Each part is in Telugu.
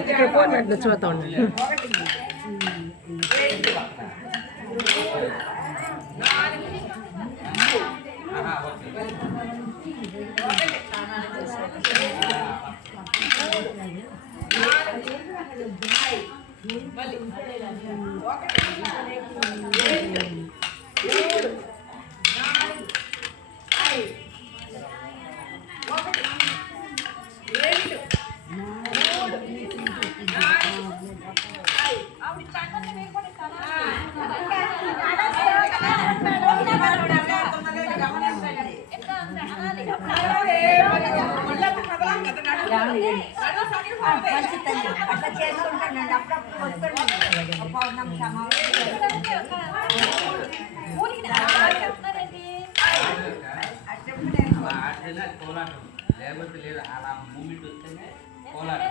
ఇక్కడ ఫోన్ పెట్టి చూద్దాం ఒకటి ఏడు నాలుగు ఐదు. అట్లా చేసుకుంటానండి అప్పుడప్పుడు వస్తుండే పౌర్ణమి కోలాటం లేకపోతే లేదు అలా మూమెంట్ వస్తేనే కోలాటం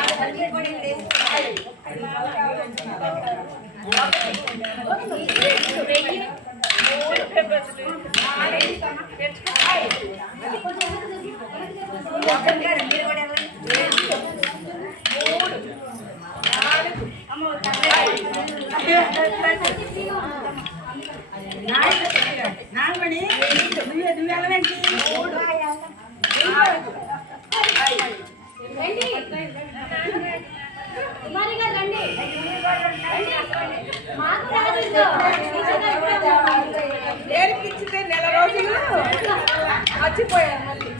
నాగమణి నువ్వు నువ్వు వెళ్ళవేంటి నేర్పించితే నెల రోజులు మర్చిపోయాను మళ్ళీ.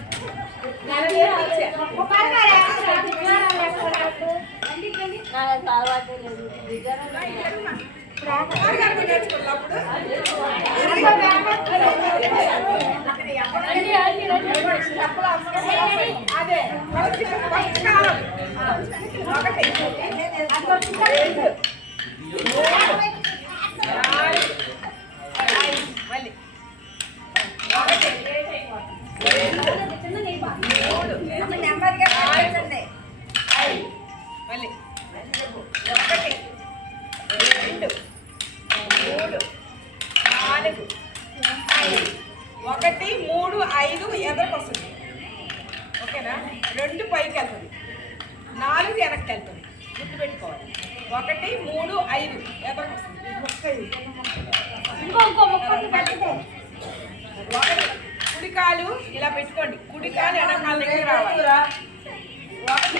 అమ్మగారికి ఒకటి మూడు ఐదు ఎదరికి వస్తుంది ఓకేనా? రెండు పైకి వెళ్తుంది నాలుగు వెనక్కి వెళ్తుంది. గుర్తుపెట్టుకోవాలి ఒకటి మూడు ఐదు. ఒకటి కుడికాలు. ఇలా పెట్టుకోండి. కుడికాలు ఎడకాల దగ్గర రావాలి. ఒకటి